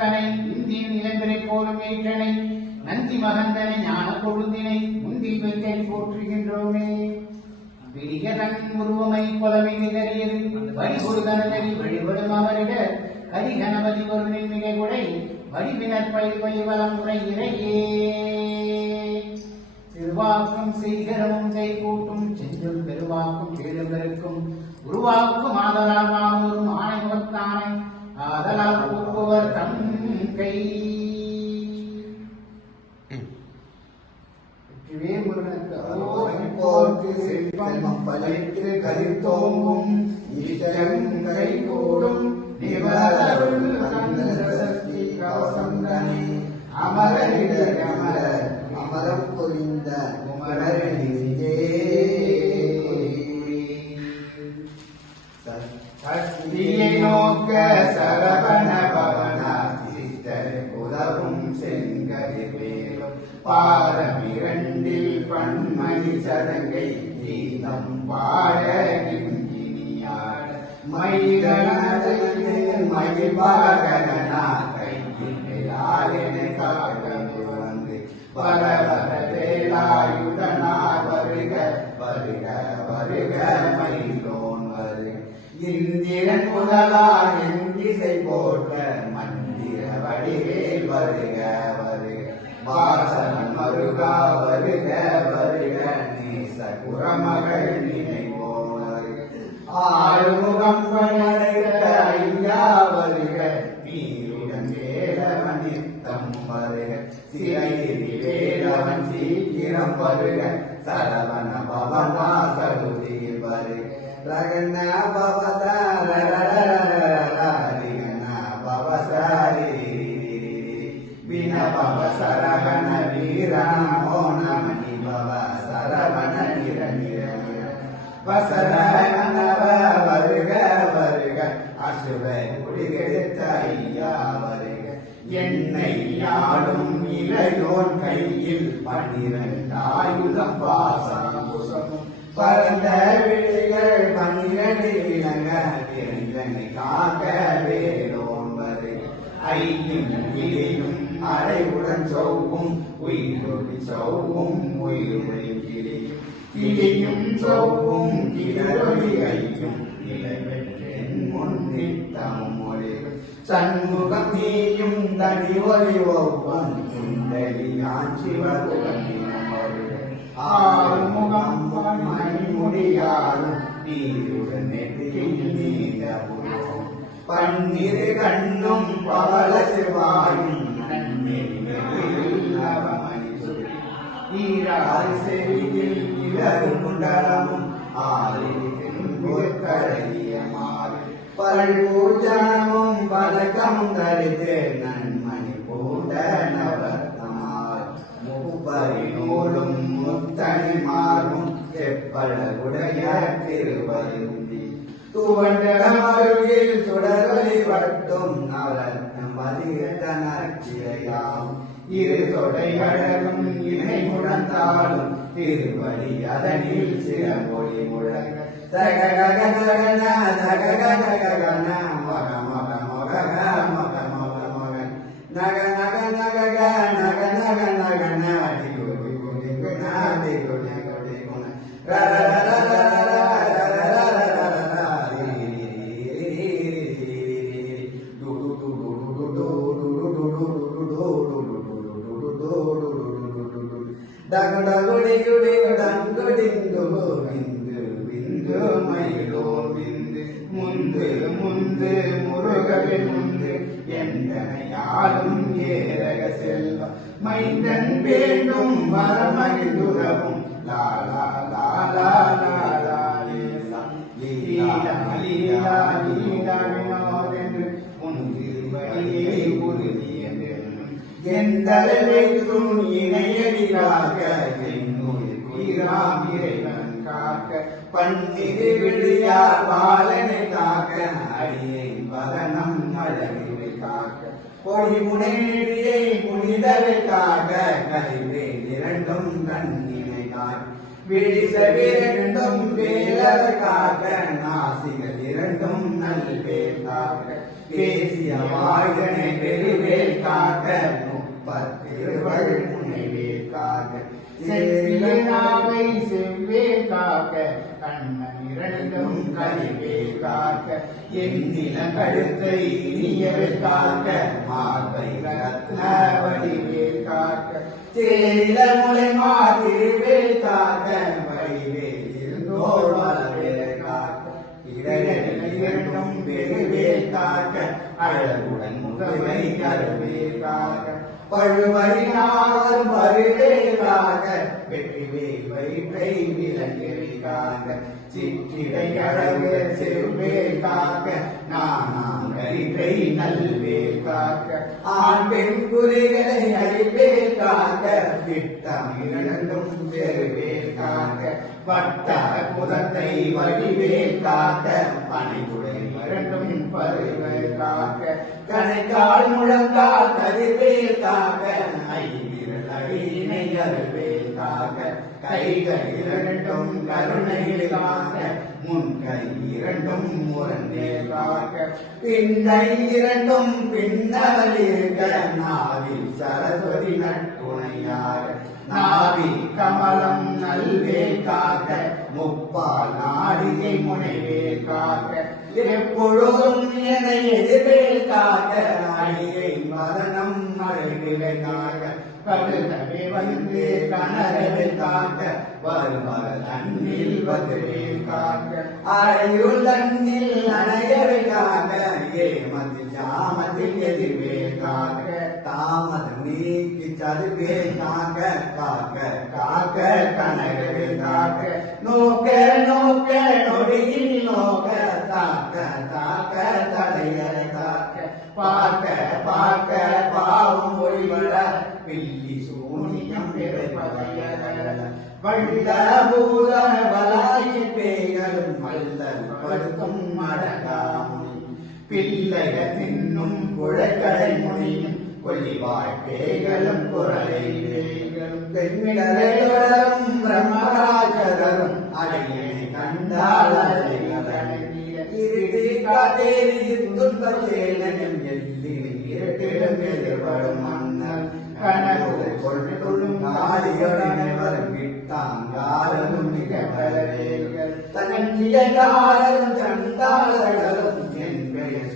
முத்தனை இந்தியின் இளம்பிரை போலும் ஏற்றனை நந்தி மகந்தனை ஞான பொருந்தினை முந்தி பெற்றை போற்றுகின்றோமே. விடிகதன் உருவமை கொலமை நிகரியது வரிகுருதனி வழிபடும் அவரிடர் கரிகணபதி பொருளின் மிகைகுடை. வடிவினர் பயில்வழி வலம் முறையிறையே திருவாக்கும் செய்கிறமும் செய்கூட்டும். செஞ்சும் பெருவாக்கும் கேடுபெருக்கும் உருவாக்கும் ஆதலாமாவூரும் சதங்கை கீதம் பாட கிங்கினியாட மயிலனதையே மயில்வாகனா கையிலாயன காகந்து வந்து வர வர வேலாயுதனா வருக வருக வருக மயிலோன் வருக. இந்திரன் முதலா எந்திசை போட்ட மந்திர வடிவேல் வருக வருக. வாசனம் மருகா வருக வருக. சகுரமகள் நினைவோர் ஆறுமுகம் வளர்த்த ஐயா வருக நீருடன் வேலவனித்தம் வருக சிறையில் வேலவன் சீக்கிரம் வருக சரவண பவனா சகுதி வருக ரகன பவதார வினபவசரகண வீரணமோ நமனி பரமன நிர நிர நிர வசன நவ வருக வருக அசுவ குடிகெடுத்த ஐயா வருக என்னை யாடும் இளையோன் கையில் பன்னிரண்டாயுதம் பாசமுசமும் பரந்த விழிகள் பன்னிரண்டு இளங்க தெரிந்தனை காக்க வேடோன் வருக சௌவும் உயிரொடி കിളിയും ചോപ്പും കിളരൊളി കഴിക്കും. മുന്നിട്ടമോലെ സൺമുഖം നീയും തടി ഒലിവോ പഞ്ചുണ്ടലിയാശിവകുടങ്ങിനമോലെ ആറുമുഖം മണിമുടിയാറും നീയുടെ നെറ്റിൽ നീലപുരോ പന്നിര് കണ്ണും പവള ശിവായും നന്മയിൽ നവമനുസരി ഈ രാസവിധി നിലകൊണ്ടളമും ആരിക്കഴകിയമാറി പൽപൂജനവും പലകം ധരിച്ച് നന്മണി പൂണ്ടനവർത്തമാർ മുപ്പരിനോടും മുത്തണി മാറും ചെപ്പഴകുടയ തിരുവരുന്തി തുവണ്ടമരുകിൽ തുടരൊലി വട്ടും നവരത്നം വലിയ ചിറയാം இரு தொடைகளும் இணை முடந்தாலும் திருவடி அதனில் சிறமொழி முழங்க. சககககன சககககன மக மக மக மக மக மக நக గడగుడిగుడిగుడంగుడింగు విందు విందు మైలో విందు ముందు ముందు முருகவே முந்து எந்தனை யாரும் ஏறக செல்வ மைந்தன் வேண்டும் வரமகிழ்ந்துறவும் லாலா லாலா லாலா லீலா லீலா எந்தளவைக்கும் இணையடிலாக என்கிறாம் இறைவன் காக்க பன்னிரு விழியார் பாலனை காக்க அடியை பதனம் அழகினை காக்க பொடி முனைநெடியை புனிதவை காக்க கருவே இரண்டும் கண்ணினை காக்க விழிசவிரண்டும் வேலவர் காக்க நாசிகள் இரண்டும் நல் பேர் காக்க பேசிய வாய்கனே காக்க செவ்வே காக்க கண்ணன் இரண்டும் கழிவே காக்க எண்ணில கழுத்தை இனியவே காக்க மார்பை ரத்ன வடிவே காக்க சேல முளை மாதிரிவே காக்க வடிவே இருந்தோர் வளவே காக்க இடரில் இரண்டும் வெகுவே காக்க அழகுடன் முகவை கருவே காக்க பழுவழினார் வருவே காக்க வெற்றிவே வயிற்றை விலங்கவே காக்க சிற்றிடை அழகு செவ்வே காக்க நானாம் கயிற்றை நல்வே காக்க ஆண் பெண் குறிகளை அழிவே காக்க திட்டம் இரண்டும் செருவே காக்க பட்ட குதத்தை வடிவே காக்க பணிவுடை கைகள் இரண்டும் கருணையில் காக்க முன்கை இரண்டும் முரண்டே காக்க பின்னை இரண்டும் பின்னவல் இருக்க. நாவில் சரஸ்வதி நட்புணையாக. நாவில் கமலம் நல்வே காக்க. முப்பால் நாடிகை முனைவே காக்க. எப்பொழுதும் என எதிர்வே காக்க. அடியை மரணம் மழைவிலை காக்க. கழுதவே வந்து கனரவே காக்க வருமர தண்ணில் வதிரே காக்க. அறையுள் தண்ணில் அணையவே காக்க ஏமதி ஜாமத்தில் எதிர்வே காக்க. தாமதம் நீக்கி சதுவே காக்க காக்க காக்க கனரவே காக்க. நோக்க நோக்க நொடியில் நோக்க தாக்க தாக்க தடையரை காக்க. பார்க்க பார்க்க பாவம் ஒளிவர பில்லி சூனியம் பிறப்பதையதல வள்ள பூத வலாய் பேய்களும் மல்லல் படுத்தும் மடகாமுனி பிள்ளைக தின்னும் குழைக்கடை முனியும் கொல்லிவாய் பேய்களும் குரலை பேய்களும் பெண்மிடரும் பிரம்மராஜரும் அடையனை கண்டால் இருடி காதேரி துன்பச் சேலனும் எல்லில் இரட்டிலும் எதிர்படும் மன்னர் கனவு கொள்ளும் காலியுடனே வரும் விட்டாங்காலும் மிக பலவேர்கள் என் பெயர்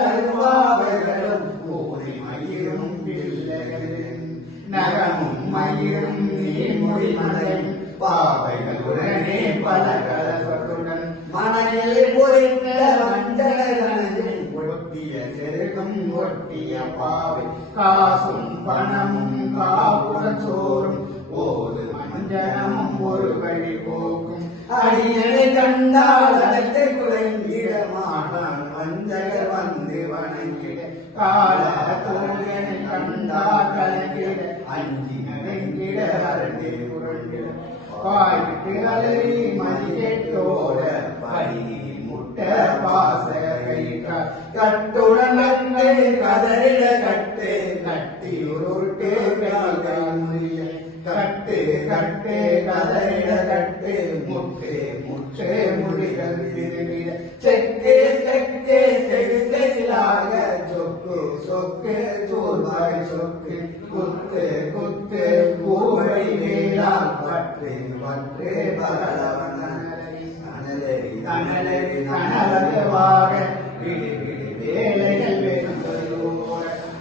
அருவாவர்களும் மயிரும் பிள்ளைகளின் நகமும் மயிரும் பாவைகள் உடனே பலகள் கட்டே கதையிட கதறிட கட்டு முட்டு முட்டு முடிகள் திருடிட. செக்கே செக்கே செகு செகிலாக சொக்கு சொக்கு சோர்வாய் சொக்கு. குத்து குத்து கூடை நீளால் பற்று பட்டு பகலவன அனலரி. அனலரி அனலவாக விடு விடு வேலைகள் வேண்டும்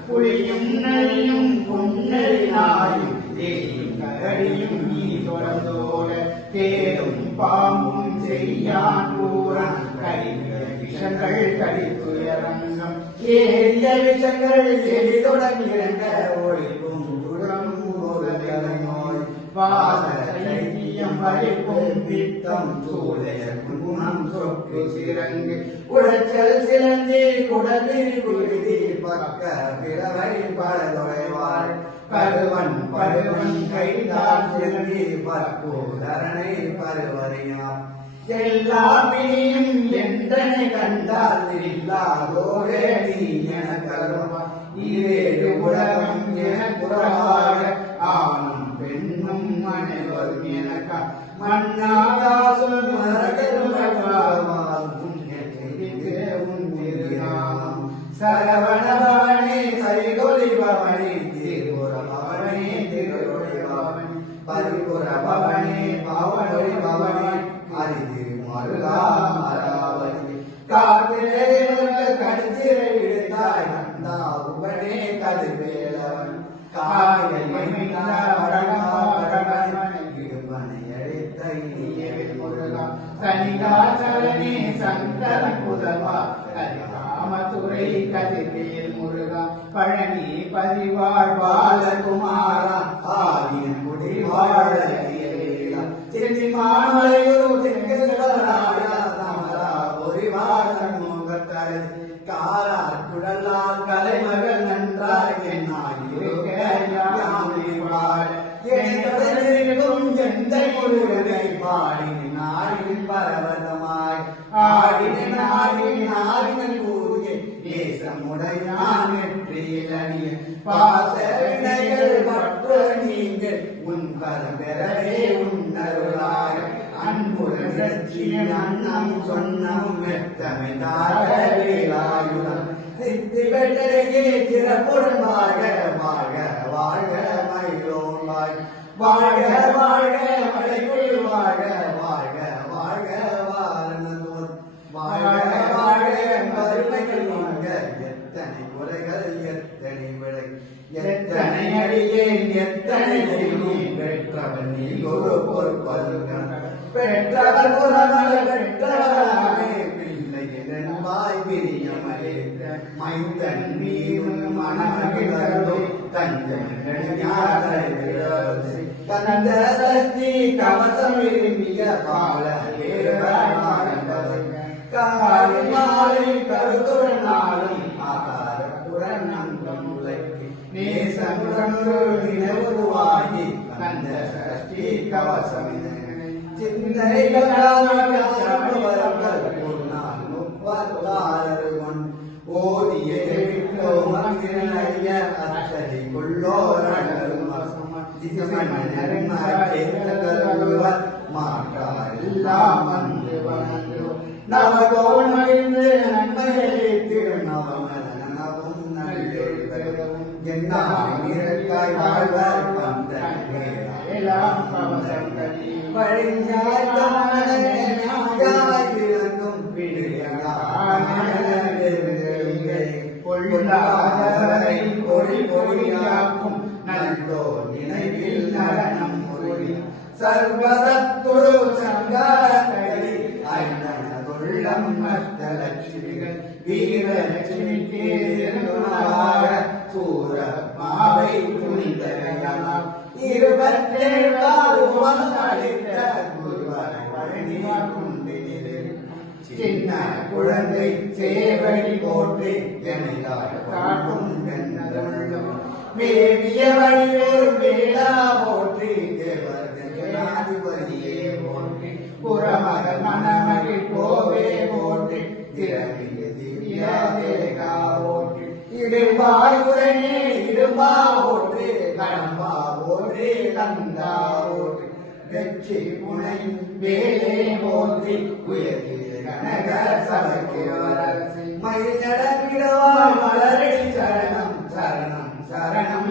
புளியும் நரியும் பொன்னரி நாயும் தேவி கரடியும் நீ தொடர்ந்தோட தேடும் பாம்பும் செய்யான் கூறான் கரிகள் விஷங்கள் கடித்துயரங்கம் ஏறிய விஷங்கள் எளிதுடன் இறங்க ஒழிக்கும் துடம் ஊரலை நோய் வரைக்கும் திட்டம் வலிப்பும் குணம் சொக்கு சிறங்கு உடைச்சல் சிலந்தி குடலில் குருதி பக்க பிறவை பல தொலைவாள் பருவன் பருவன் சிலந்தி பருவறியார் எல்லா பிணியும் என்றனை கண்டால் இல்லாதோரே நீ என கருவா? ஈரேழு உலகம் என புறவாட ஆணும் பெண்ணும் அனைவரும் எனக்கா? மன்னாதாசும் மரகருமகாவால் உன் திருநாமம் சரவண முருகா சங்கர புதவா கரிகாமதுரை கதிர்வேல் முருகா பழனி பதிவாழ் பாலகுமாரா ஆவின் குடி திருச்சி மாமலையூர் செங்கல்வராயா அன்புடன் சொன்னம் மெத்தமைதாக வேலாயுதம் சித்தி வெட்டரையே சிறப்புடன் வாழ்க வாழ்க வாழ்க மயிலோங்காய் வாழ்க வாழ்க. கந்த சக்தி கவசம் விரும்பிய பால காலை மாலை கருத்துடன் நாளும் ஆகாரத்துடன் நன்றம் உழைக்கு நேசமுடன் நினைவுருவாகி கந்த சஷ்டி கவசம் சிந்தனைகள் முப்பத்தாறு මනරනා චෙත්ත කරුවත් මාටා එල්ලා මන්ද වනන්දෝ නව சின்ன குழந்தை சேவடி போற்றி எனைதாழ காட்டும் வெண்ணதமிழும் மேவிய வழியோர் வேளா போற்றி தேவர்கனாதிபதியே போற்றி. புறமகள் மணமகிழ் கோவே போற்றி. திரவிய திவ்யா தேகா போற்றி. இடும்பாய் உரையே இடும்பா போற்றி. கடம்பா போற்றி கந்தா போற்றி. வெற்றி முனை வேலே போற்றி. உயர்த்தி கனக சபைக்கு மயில் நடப்பிடவாய் மலரடி சரணம் சரணம் சரணம்